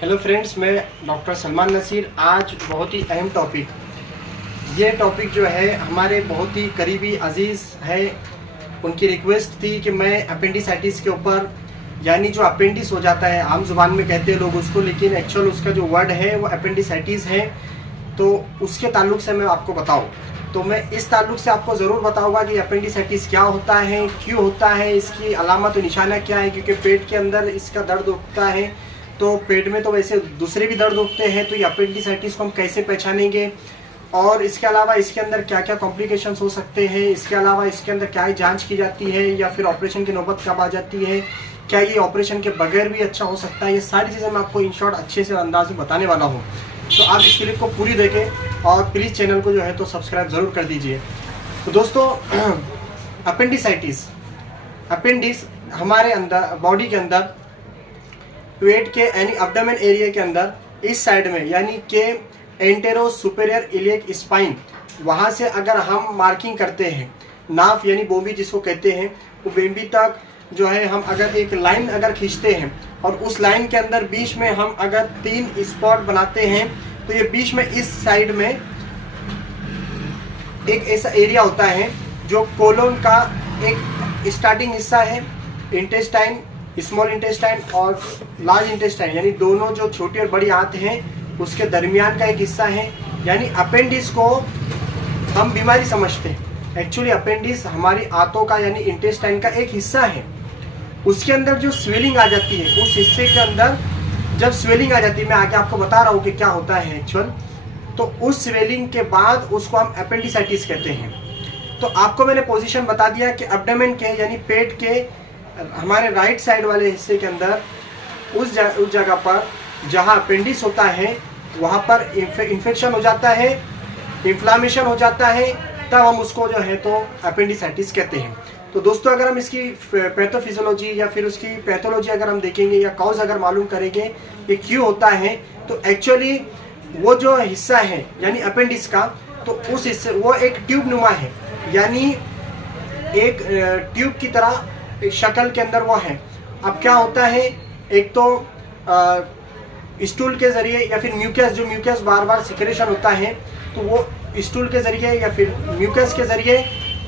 Hello friends, मैं doctor Salman Naseer. आज बहुत ही अहम टॉपिक, ये टॉपिक जो है हमारे बहुत ही करीबी अजीज़ है, उनकी रिक्वेस्ट थी कि मैं अपेंडिसाइटिस के ऊपर, यानी जो अपेंडिस हो जाता है, आम जुबान में कहते हैं लोग उसको, लेकिन एक्चुअल उसका जो वर्ड है वो अपेंडिसाइटिस है, तो उसके ताल्लुक से मैं आपको बताऊँ। तो मैं इस ताल्लुक से आपको ज़रूर बताऊँगा कि अपेंडिसाइटिस क्या होता है, क्यों होता है, इसकी अलामत और निशाना क्या है। क्योंकि पेट के अंदर इसका दर्द होता है, तो पेट में तो वैसे दूसरे भी दर्द होते हैं, तो ये अपेंडिसाइटिस को हम कैसे पहचानेंगे, और इसके अलावा इसके अंदर क्या क्या कॉम्प्लिकेशंस हो सकते हैं, इसके अलावा इसके अंदर क्या जांच की जाती है, या फिर ऑपरेशन की नौबत कब आ जाती है, क्या ये ऑपरेशन के बगैर भी अच्छा हो सकता है, ये सारी चीज़ें मैं आपको इन शॉर्ट अच्छे से अंदाज में बताने वाला हूँ। तो आप इस क्लिप को पूरी देखें और प्लीज़ चैनल को जो है तो सब्सक्राइब ज़रूर कर दीजिए। तो दोस्तों, अपेंडिस हमारे अंदर, बॉडी के अंदर, पेट के यानी अब्डोमेन एरिया के अंदर इस साइड में, यानी कि एंटेरो सुपेरियर इलियक स्पाइन, वहाँ से अगर हम मार्किंग करते हैं, नाफ यानी बोम्बी जिसको कहते हैं, वो बोम्बी तक जो है हम अगर एक लाइन अगर खींचते हैं और उस लाइन के अंदर बीच में हम अगर 3 स्पॉट बनाते हैं, तो ये बीच में इस साइड में एक ऐसा एरिया होता है जो कोलोन का एक स्टार्टिंग हिस्सा है, इंटेस्टाइन, स्मॉल इंटेस्टाइन और लार्ज इंटेस्टाइन, यानी दोनों जो छोटी और बड़ी आंत हैं उसके दरमियान का एक हिस्सा है। यानी अपेंडिस को हम बीमारी समझते हैं, एक्चुअली अपेंडिस हमारी आंतों का यानी इंटेस्टाइन का एक हिस्सा है। उसके अंदर जो स्वेलिंग आ जाती है, उस हिस्से के अंदर जब स्वेलिंग आ जाती है, मैं आगे आपको बता रहा हूँ कि क्या होता है एक्चुअल, तो उस स्वेलिंग के बाद उसको हम अपेंडिसाइटिस कहते हैं। तो आपको मैंने पोजीशन बता दिया कि एब्डोमेन के यानी पेट के हमारे राइट साइड वाले हिस्से के अंदर उस जगह पर जहाँ अपेंडिस होता है वहाँ पर इन्फेक्शन हो जाता है, इन्फ्लामेशन हो जाता है, तब हम उसको जो है तो अपेंडिसाइटिस कहते हैं। तो दोस्तों, अगर हम इसकी पैथोफिजियोलॉजी या फिर उसकी पैथोलॉजी अगर हम देखेंगे या कॉज अगर मालूम करेंगे कि क्यों होता है, तो एक्चुअली वो जो हिस्सा है यानी अपेंडिस का, तो उस हिस्से वो एक ट्यूब नुमा है, यानी एक ट्यूब की तरह एक शक्ल के अंदर वो है। अब क्या होता है, एक तो स्टूल के ज़रिए या फिर म्यूकस बार बार सिक्रेशन होता है, तो वो स्टूल के ज़रिए या फिर म्यूकस के ज़रिए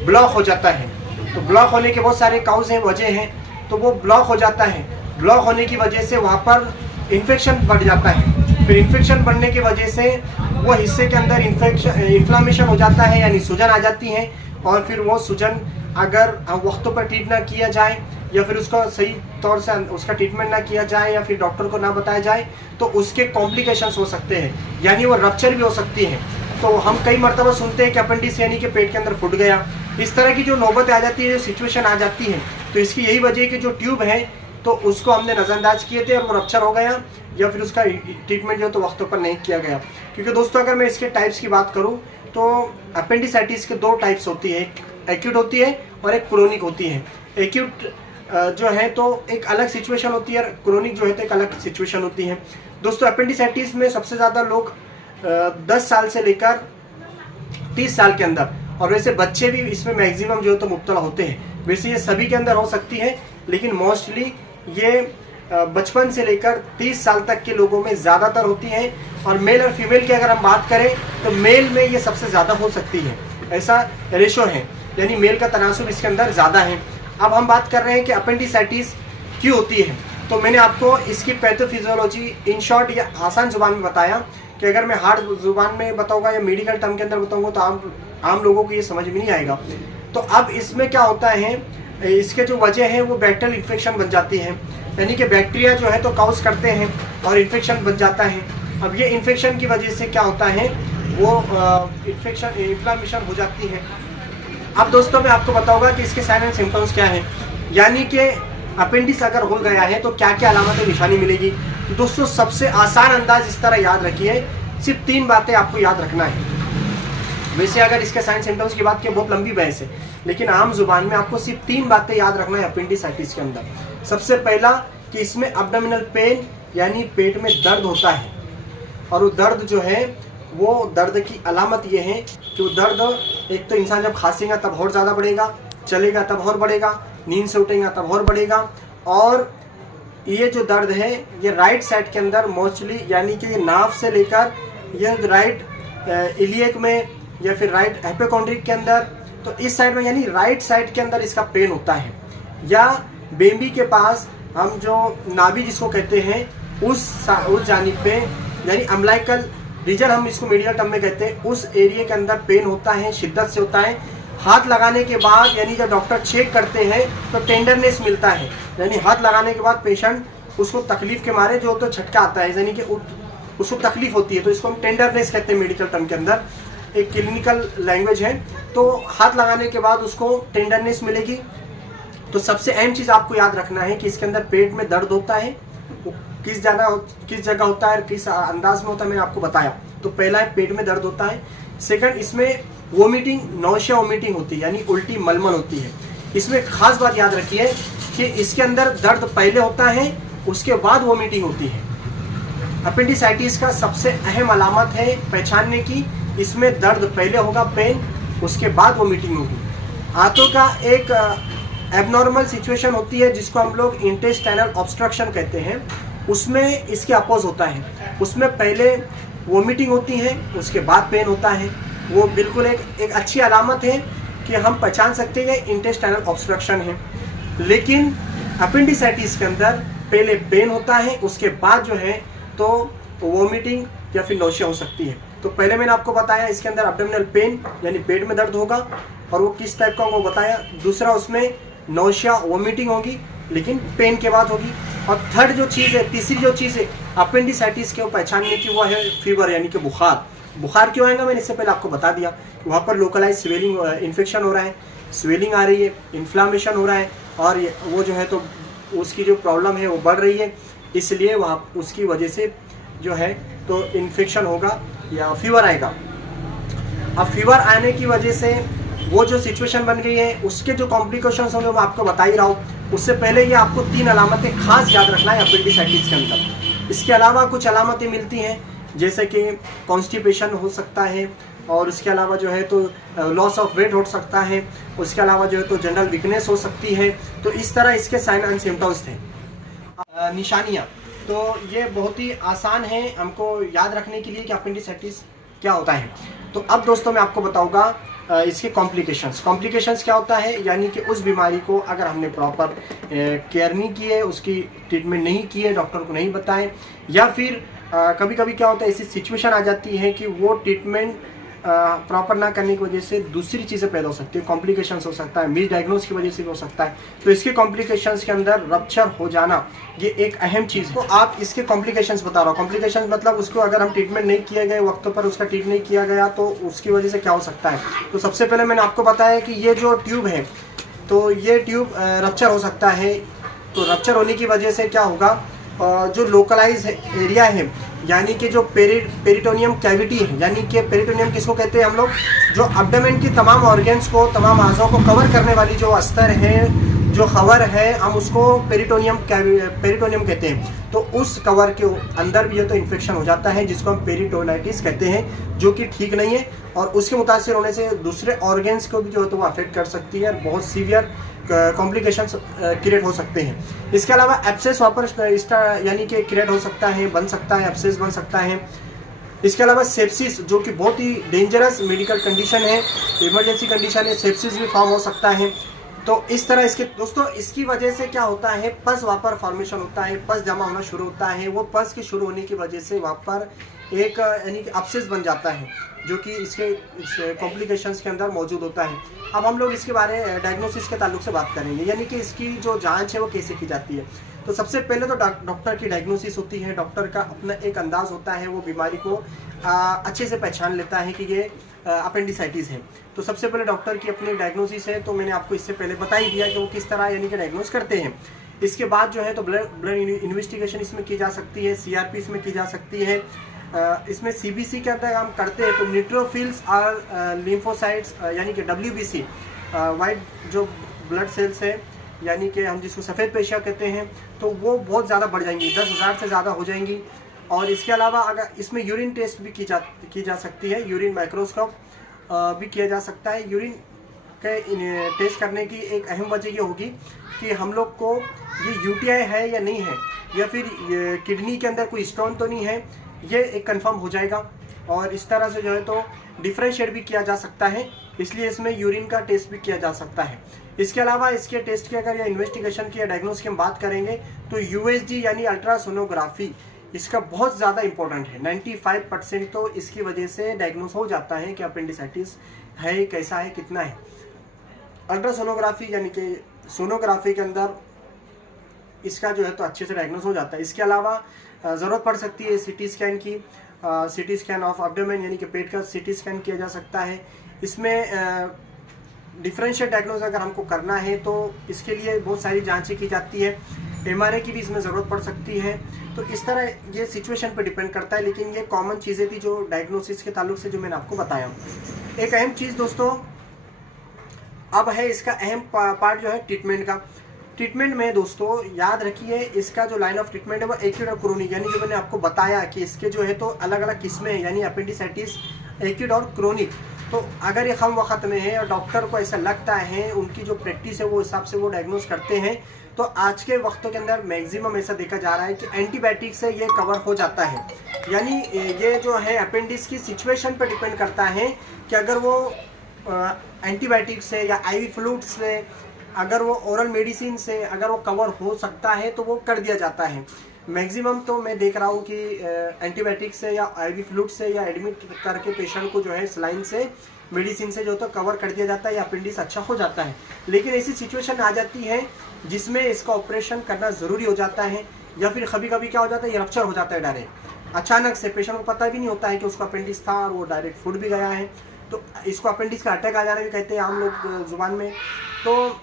ब्लॉक हो जाता है। तो ब्लॉक होने के बहुत सारे काउज हैं, वजह हैं, तो वो ब्लॉक हो जाता है। ब्लॉक होने की वजह से वहाँ पर इन्फेक्शन बढ़ जाता है, फिर इन्फेक्शन बढ़ने की वजह से वो हिस्से के अंदर इन्फ्लामेशन हो जाता है, यानी सूजन आ जाती है, और फिर वो सूजन अगर वक्त पर ट्रीट ना किया जाए या फिर उसका सही तौर से उसका ट्रीटमेंट ना किया जाए या फिर डॉक्टर को ना बताया जाए, तो उसके कॉम्प्लिकेशंस हो सकते हैं, यानी वो रप्चर भी हो सकती है। तो हम कई मरतबा सुनते हैं कि अपेंडिस यानी कि पेट के अंदर फूट गया, इस तरह की जो नौबत आ जाती है, जो सिचुएशन आ जाती है, तो इसकी यही वजह है कि जो ट्यूब है तो उसको हमने नज़रअंदाज किए थे और वो रप्चर हो गया, या फिर उसका ट्रीटमेंट जो तो वक्त पर नहीं किया गया। क्योंकि दोस्तों, अगर मैं इसके टाइप्स की बात करूँ तो अपेंडिसाइटिस के 2 टाइप्स होती है, एक एक्यूट होती है और एक क्रोनिक होती है। एक्यूट जो है तो एक अलग सिचुएशन होती है, क्रोनिक जो है तो एक अलग सिचुएशन होती है। दोस्तों, अपेंडिसाइटिस में सबसे ज़्यादा लोग 10 साल से लेकर 30 साल के अंदर, और वैसे बच्चे भी इसमें मैक्सिमम जो है तो मुब्तला होते हैं। वैसे ये सभी के अंदर हो सकती है, लेकिन मोस्टली ये बचपन से लेकर 30 साल तक के लोगों में ज़्यादातर होती हैं। और मेल और फीमेल की अगर हम बात करें तो मेल में ये सबसे ज़्यादा हो सकती है, ऐसा रेशो है, यानी मेल का तनासुब इसके अंदर ज़्यादा है। अब हम बात कर रहे हैं कि अपेंडिसाइटिस क्यों होती है, तो मैंने आपको इसकी पैथोफिजियोलॉजी इन शॉर्ट या आसान जुबान में बताया, कि अगर मैं हार्ड जुबान में बताऊंगा या मेडिकल टर्म के अंदर बताऊंगा तो आम लोगों को ये समझ में नहीं आएगा। तो अब इसमें क्या होता है, इसके जो वजह है वो बैक्टीरियल इन्फेक्शन बन जाती है, यानी कि बैक्टीरिया जो है तो काउज करते हैं और इन्फेक्शन बन जाता है। अब ये इन्फेक्शन की वजह से क्या होता है, वो इन्फ्लामेशन हो जाती है। अब दोस्तों, मैं आपको बताऊंगा कि इसके साइन एंड सिम्टम्स क्या है, यानी कि अपेंडिस अगर हो गया है तो क्या क्या अलामतें निशानी मिलेगी। तो दोस्तों, सबसे आसान अंदाज इस तरह याद रखिए, सिर्फ 3 बातें आपको याद रखना है। वैसे अगर इसके साइन सिम्टम्स की बात की बहुत लंबी बहस है, लेकिन आम जुबान में आपको सिर्फ 3 बातें याद रखना है अपेंडिसाइटिस के अंदर। सबसे पहला कि इसमें एब्डोमिनल पेन यानी पेट में दर्द होता है, और वो दर्द जो है वो दर्द की अलामत ये है कि वो दर्द, एक तो इंसान जब खांसेगा तब और ज़्यादा बढ़ेगा, चलेगा तब और बढ़ेगा, नींद से उठेगा तब और बढ़ेगा, और ये जो दर्द है ये राइट साइड के अंदर मोस्टली, यानी कि नाभ से लेकर ये राइट इलियक में या फिर राइट एपिकॉन्ड्रिक के अंदर, तो इस साइड में यानी राइट साइड के अंदर इसका पेन होता है। या बेबी के पास हम जो नाभि जिसको कहते हैं उस जानिब पे, यानी अम्बिलिकल रीजन हम इसको मेडिकल टर्म में कहते हैं, उस एरिया के अंदर पेन होता है, शिद्दत से होता है। हाथ लगाने के बाद यानी जब डॉक्टर चेक करते हैं तो टेंडरनेस मिलता है, यानी हाथ लगाने के बाद पेशेंट उसको तकलीफ के मारे जो तो झटका आता है, यानी कि उसको तकलीफ होती है, तो इसको हम टेंडरनेस कहते हैं मेडिकल टर्म के अंदर, एक क्लिनिकल लैंग्वेज है। तो हाथ लगाने के बाद उसको टेंडरनेस मिलेगी। तो सबसे अहम चीज़ आपको याद रखना है कि इसके अंदर पेट में दर्द होता है, वो किस जगह होता है, किस अंदाज में होता है, मैंने आपको बताया। तो पहला है पेट में दर्द होता है। सेकंड, इसमें वोमिटिंग, नौशिया वोमिटिंग होती है, यानी उल्टी मलमल होती है। इसमें खास बात याद रखिए कि इसके अंदर दर्द पहले होता है, उसके बाद वोमिटिंग होती है। अपेंडिसाइटिस का सबसे अहम अलामत है पहचानने की, इसमें दर्द पहले होगा पेन, उसके बाद वोमिटिंग होगी। आंतों का एक एबनॉर्मल सिचुएशन होती है जिसको हम लोग इंटेस्टाइनल ऑब्स्ट्रक्शन कहते हैं, उसमें इसके अपोज होता है। उसमें पहले वोमिटिंग होती है, उसके बाद पेन होता है। वो बिल्कुल एक अच्छी अलामत है कि हम पहचान सकते हैं इंटेस्टाइनल ऑब्स्ट्रक्शन है। लेकिन अपेंडिसाइटिस के अंदर पहले पेन होता है, उसके बाद जो है तो वोमिटिंग या फिर नौशिया हो सकती है। तो पहले मैंने आपको बताया इसके अंदर एब्डोमिनल पेन यानी पेट में दर्द होगा, और वो किस टाइप का वो बताया। दूसरा, उसमें नौशिया वोमिटिंग होगी लेकिन पेन के बाद होगी। और थर्ड जो चीज़ है, तीसरी जो चीज़ है अपेंडिसाइटिस के पहचानने की, वो है फीवर, यानी कि बुखार। बुखार क्यों आएगा मैंने इससे पहले आपको बता दिया। वहाँ पर लोकलाइज स्वेलिंग, इन्फेक्शन हो रहा है, स्वेलिंग आ रही है, इन्फ्लामेशन हो रहा है, और वो जो है तो उसकी जो प्रॉब्लम है वो बढ़ रही है, इसलिए वहाँ उसकी वजह से जो है तो इन्फेक्शन होगा या फीवर आएगा। अब फीवर आने की वजह से वो जो सिचुएशन बन गई है, उसके जो कॉम्प्लिकेशंस होंगे वो आपको बता ही रहा हूँ। उससे पहले ये आपको 3 अलामतें खास याद रखना है अपेंडिसाइटिस के अंदर। इसके अलावा कुछ अलामतें मिलती हैं, जैसे कि कॉन्स्टिपेशन हो सकता है, और उसके अलावा जो है तो लॉस ऑफ वेट हो सकता है, उसके अलावा जो है तो जनरल वीकनेस हो सकती है। तो इस तरह इसके साइन एंड सिम्टम्स थे। निशानियाँ तो ये बहुत ही आसान है हमको याद रखने के लिए कि अपेंडिसाइटिस क्या होता है। तो अब दोस्तों मैं आपको बताऊंगा इसके कॉम्प्लिकेशंस क्या होता है, यानी कि उस बीमारी को अगर हमने प्रॉपर केयर नहीं की है, उसकी ट्रीटमेंट नहीं की है, डॉक्टर को नहीं बताएं, या फिर कभी कभी क्या होता है ऐसी सिचुएशन आ जाती है कि वो ट्रीटमेंट प्रॉपर ना करने की वजह से दूसरी चीज़ें पैदा हो सकती है, कॉम्प्लिकेशंस हो सकता है, मिस डायग्नोस की वजह से भी हो सकता है। तो इसके कॉम्प्लिकेशंस के अंदर रप्चर हो जाना ये एक अहम चीज़ है। तो आप इसके कॉम्प्लिकेशंस बता रहा हूँ। कॉम्प्लिकेशंस मतलब उसको अगर हम ट्रीटमेंट नहीं किया गया, वक्त पर उसका ट्रीट नहीं किया गया, तो उसकी वजह से क्या हो सकता है। तो सबसे पहले मैंने आपको बताया कि ये जो ट्यूब है, तो ये ट्यूब रप्चर हो सकता है। तो रप्चर होने की वजह से क्या होगा, जो लोकलाइज एरिया है, यानी कि जो पेरिटोनियम कैविटी है, यानी कि पेरिटोनियम किसको कहते हैं हम लोग, जो एब्डोमेन की तमाम ऑर्गन्स को, तमाम अज़ाओं को कवर करने वाली जो अस्तर है, जो कवर है, हम उसको पेरिटोनियम कहते हैं। तो उस कवर के अंदर भी ये तो इन्फेक्शन हो जाता है, जिसको हम पेरिटोनाइटिस कहते हैं, जो कि ठीक नहीं है, और उसके मुतासिर होने से दूसरे ऑर्गन्स को भी जो है तो वो अफेक्ट कर सकती है, बहुत सीवियर कॉम्प्लिकेशंस क्रिएट हो सकते हैं। इसके अलावा एब्सेस वहाँ पर यानी कि क्रिएट हो सकता है, बन सकता है, एब्सेस बन सकता है। इसके अलावा सेप्सिस, जो कि बहुत ही डेंजरस मेडिकल कंडीशन है, इमरजेंसी कंडीशन है, सेप्सिस भी फॉर्म हो सकता है। तो इस तरह इसके दोस्तों इसकी वजह से क्या होता है, पस वहाँ पर फॉर्मेशन होता है, पस जमा होना शुरू होता है। वो पस के शुरू होने की वजह से वहाँ पर एक यानी कि एब्सेस बन जाता है, जो कि इसके कॉम्प्लिकेशंस के अंदर मौजूद होता है। अब हम लोग इसके बारे डायग्नोसिस के ताल्लुक से बात करेंगे, यानी कि इसकी जो जांच है वो कैसे की जाती है। तो सबसे पहले तो डॉक्टर की डायग्नोसिस होती है। डॉक्टर का अपना एक अंदाज़ होता है, वो बीमारी को अच्छे से पहचान लेता है कि ये अपेंडिसाइटिस है। तो सबसे पहले डॉक्टर की अपनी डायग्नोसिस है, तो मैंने आपको इससे पहले बता ही दिया कि वो किस तरह यानी कि डायग्नोस करते हैं। इसके बाद जो है तो ब्लड इन्वेस्टिगेशन इसमें की जा सकती है, CRP इसमें की जा सकती है। इसमें CBC के अंदर हम करते हैं तो न्यूट्रोफिल्स और लिम्फोसाइट्स यानी कि WBC वाइट जो ब्लड सेल्स है, यानी कि हम जिसको सफ़ेद पेशियाँ कहते हैं, तो वो बहुत ज़्यादा बढ़ जाएंगी, 10,000 से ज़्यादा हो जाएंगी। और इसके अलावा अगर इसमें यूरिन टेस्ट भी की जा सकती है, यूरिन माइक्रोस्कोप भी किया जा सकता है। यूरिन के टेस्ट करने की एक अहम वजह ये होगी कि हम लोग को ये यूटीआई है या नहीं है, या फिर किडनी के अंदर कोई स्टोन तो नहीं है, ये एक कंफर्म हो जाएगा। और इस तरह से जो है तो डिफरेंशिएट भी किया जा सकता है, इसलिए इसमें यूरिन का टेस्ट भी किया जा सकता है। इसके अलावा इसके टेस्ट की अगर या इन्वेस्टिगेशन की या डायग्नोस की हम बात करेंगे तो यूएसजी यानी अल्ट्रासोनोग्राफी इसका बहुत ज़्यादा इंपॉर्टेंट है। 95% तो इसकी वजह से डायग्नोस हो जाता है कि अपेंडिसाइटिस है, कैसा है, कितना है। अल्ट्रासोनोग्राफी यानी कि सोनोग्राफी के अंदर इसका जो है तो अच्छे से डायग्नोस हो जाता है। इसके अलावा ज़रूरत पड़ सकती है सीटी स्कैन की, सीटी स्कैन ऑफ एब्डोमेन यानी कि पेट का सीटी स्कैन किया जा सकता है। इसमें डिफरेंशियल डायग्नोस अगर हमको करना है तो इसके लिए बहुत सारी जांचें की जाती है, एमआरआई की भी इसमें ज़रूरत पड़ सकती है। तो इस तरह ये सिचुएशन पर डिपेंड करता है, लेकिन ये कॉमन चीज़ें थी जो डायग्नोसिस के ताल्लुक से जो मैंने आपको बताया। एक अहम चीज़ दोस्तों अब है इसका अहम पार्ट जो है ट्रीटमेंट का। ट्रीटमेंट में दोस्तों याद रखिए इसका जो लाइन ऑफ ट्रीटमेंट है वो एक्यूट और क्रोनिक, यानी जो मैंने आपको बताया कि इसके जो है तो अलग अलग किस्में हैं, यानी अपेंडिसाइटिस एक्यूट और क्रोनिक। तो अगर ये कम वक्त में है और डॉक्टर को ऐसा लगता है, उनकी जो प्रैक्टिस है वो हिसाब से वो डायग्नोस करते हैं, तो आज के वक्तों के अंदर मैक्सिमम ऐसा देखा जा रहा है कि एंटीबायोटिक से ये कवर हो जाता है। यानी ये जो है अपेंडिक्स की सिचुएशन पर डिपेंड करता है कि अगर वो एंटीबायोटिक से या आईवी फ्लूइड से, अगर वो ओरल मेडिसिन से अगर वो कवर हो सकता है तो वो कर दिया जाता है। मैक्सिमम तो मैं देख रहा हूँ कि एंटीबायोटिक से या आईवी फ्लूइड से या एडमिट करके पेशेंट को जो है सलाइन से, मेडिसिन से जो तो कवर कर दिया जाता है या अपेंडिक्स अच्छा हो जाता है। लेकिन ऐसी सिचुएशन आ जाती है जिसमें इसका ऑपरेशन करना ज़रूरी हो जाता है, या फिर कभी कभी क्या हो जाता है, ये रप्चर हो जाता है डायरेक्ट अचानक से, पेशेंट को पता भी नहीं होता है कि उसका अपेंडिक्स था और वो डायरेक्ट फूड भी गया है। तो इसको अपेंडिक्स का अटैक आ जाना भी कहते हैं आम लोग जुबान में। तो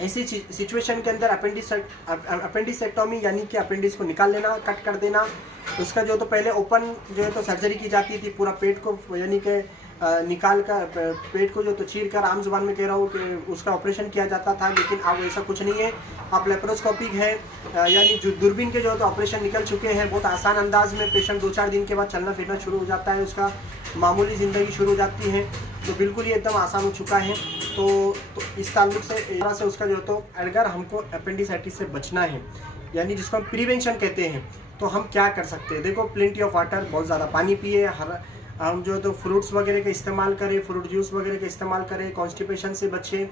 ऐसी सिचुएशन के अंदर अपेंडिसेक्टोमी यानी कि अपेंडिक्स को निकाल लेना, कट कर देना। उसका जो तो पहले ओपन जो है तो सर्जरी की जाती थी, पूरा पेट को यानी कि निकाल कर पेट को जो तो चीर कर, आम जुबान में कह रहा हूँ कि उसका ऑपरेशन किया जाता था। लेकिन अब ऐसा कुछ नहीं है, अब लेप्रोस्कोपिक है, यानी जो दूरबीन के जो है तो ऑपरेशन निकल चुके हैं। बहुत आसान अंदाज में पेशेंट 2-4 दिन के बाद चलना फिरना शुरू हो जाता है, उसका मामूली ज़िंदगी शुरू हो जाती है। तो बिल्कुल ये एकदम आसान हो चुका है। तो इस ताल्लुक से उसका जो तो अगर हमको अपेंडिसाइटिस से बचना है, यानी जिसको हम प्रिवेंशन कहते हैं, तो हम क्या कर सकते हैं। देखो, प्लेंटी ऑफ वाटर, बहुत ज़्यादा पानी पिए, हम जो तो फ्रूट्स वगैरह का इस्तेमाल करें, फ्रूट जूस वगैरह का इस्तेमाल करें, कॉन्स्टिपेशन से बचें।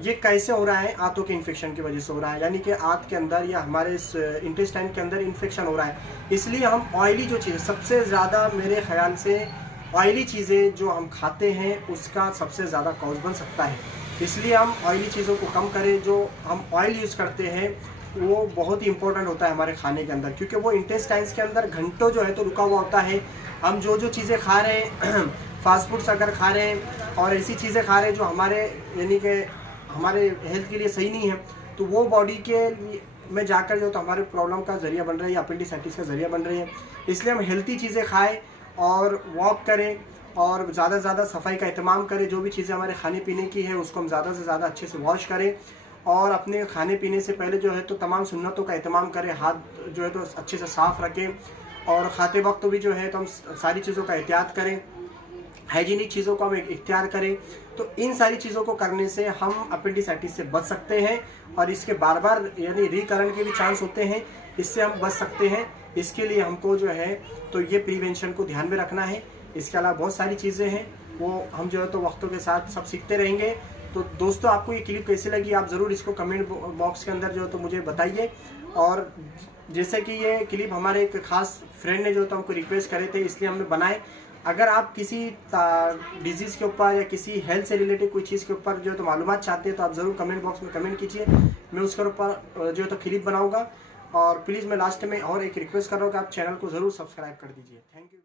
ये कैसे हो रहा है? आंतों के इन्फेक्शन की वजह से हो रहा है, यानी कि आंत के अंदर या हमारे इंटेस्टाइन के अंदर इन्फेक्शन हो रहा है। इसलिए हम ऑयली जो चीज़, सबसे ज़्यादा मेरे ख्याल से ऑयली चीज़ें जो हम खाते हैं उसका सबसे ज़्यादा कॉज बन सकता है। इसलिए हम ऑयली चीज़ों को कम करें। जो हम ऑयल यूज़ करते हैं वो बहुत ही इंपॉर्टेंट होता है हमारे खाने के अंदर, क्योंकि वो इंटेस्टाइन्स के अंदर घंटों जो है तो रुका हुआ होता है। हम जो चीज़ें खा रहे हैं फास्ट फूड्स अगर खा रहे हैं और ऐसी चीज़ें खा रहे हैं जो हमारे यानी कि हमारे हेल्थ के लिए सही नहीं है, तो वो बॉडी के में जाकर जो तो हमारे प्रॉब्लम का ज़रिया बन रही है, अपेंडिसाइटिस का ज़रिया बन रही है। इसलिए हम हेल्थी चीज़ें खाएँ और वॉक करें और ज़्यादा से ज़्यादा सफाई का एहतमाम करें। जो भी चीज़ें हमारे खाने पीने की है उसको हम ज़्यादा से ज़्यादा अच्छे से वॉश करें, और अपने खाने पीने से पहले जो है तो तमाम सुन्नतों का एहतमाम करें। हाथ जो है तो अच्छे से साफ़ रखें, और खाते वक्त भी जो है तो हम सारी चीज़ों का एहतियात करें, हाइजीनिक चीज़ों को हम इख्तियार करें। तो इन सारी चीज़ों को करने से हम अपेंडिसाइटिस से बच सकते हैं, और इसके बार बार यानी रिकरण के भी चांस होते हैं, इससे हम बच सकते हैं। इसके लिए हमको जो है तो ये प्रिवेंशन को ध्यान में रखना है। इसके अलावा बहुत सारी चीज़ें हैं वो हम जो है तो वक्तों के साथ सब सीखते रहेंगे। तो दोस्तों, आपको ये क्लिप कैसी लगी आप ज़रूर इसको कमेंट बॉक्स के अंदर जो है तो मुझे बताइए। और जैसे कि ये क्लिप हमारे एक ख़ास फ्रेंड ने जो तो हमको रिक्वेस्ट करे थे, इसलिए हमने बनाए। अगर आप किसी डिजीज़ के ऊपर या किसी हेल्थ से रिलेटेड कोई चीज़ के ऊपर जो है तो मालूमात चाहते हैं तो आप ज़रूर कमेंट बॉक्स में कमेंट कीजिए, मैं उसके ऊपर जो है तो क्लिप बनाऊँगा। और प्लीज़ मैं लास्ट में और एक रिक्वेस्ट कर रहा हूँ कि आप चैनल को ज़रूर सब्सक्राइब कर दीजिए। Thank you.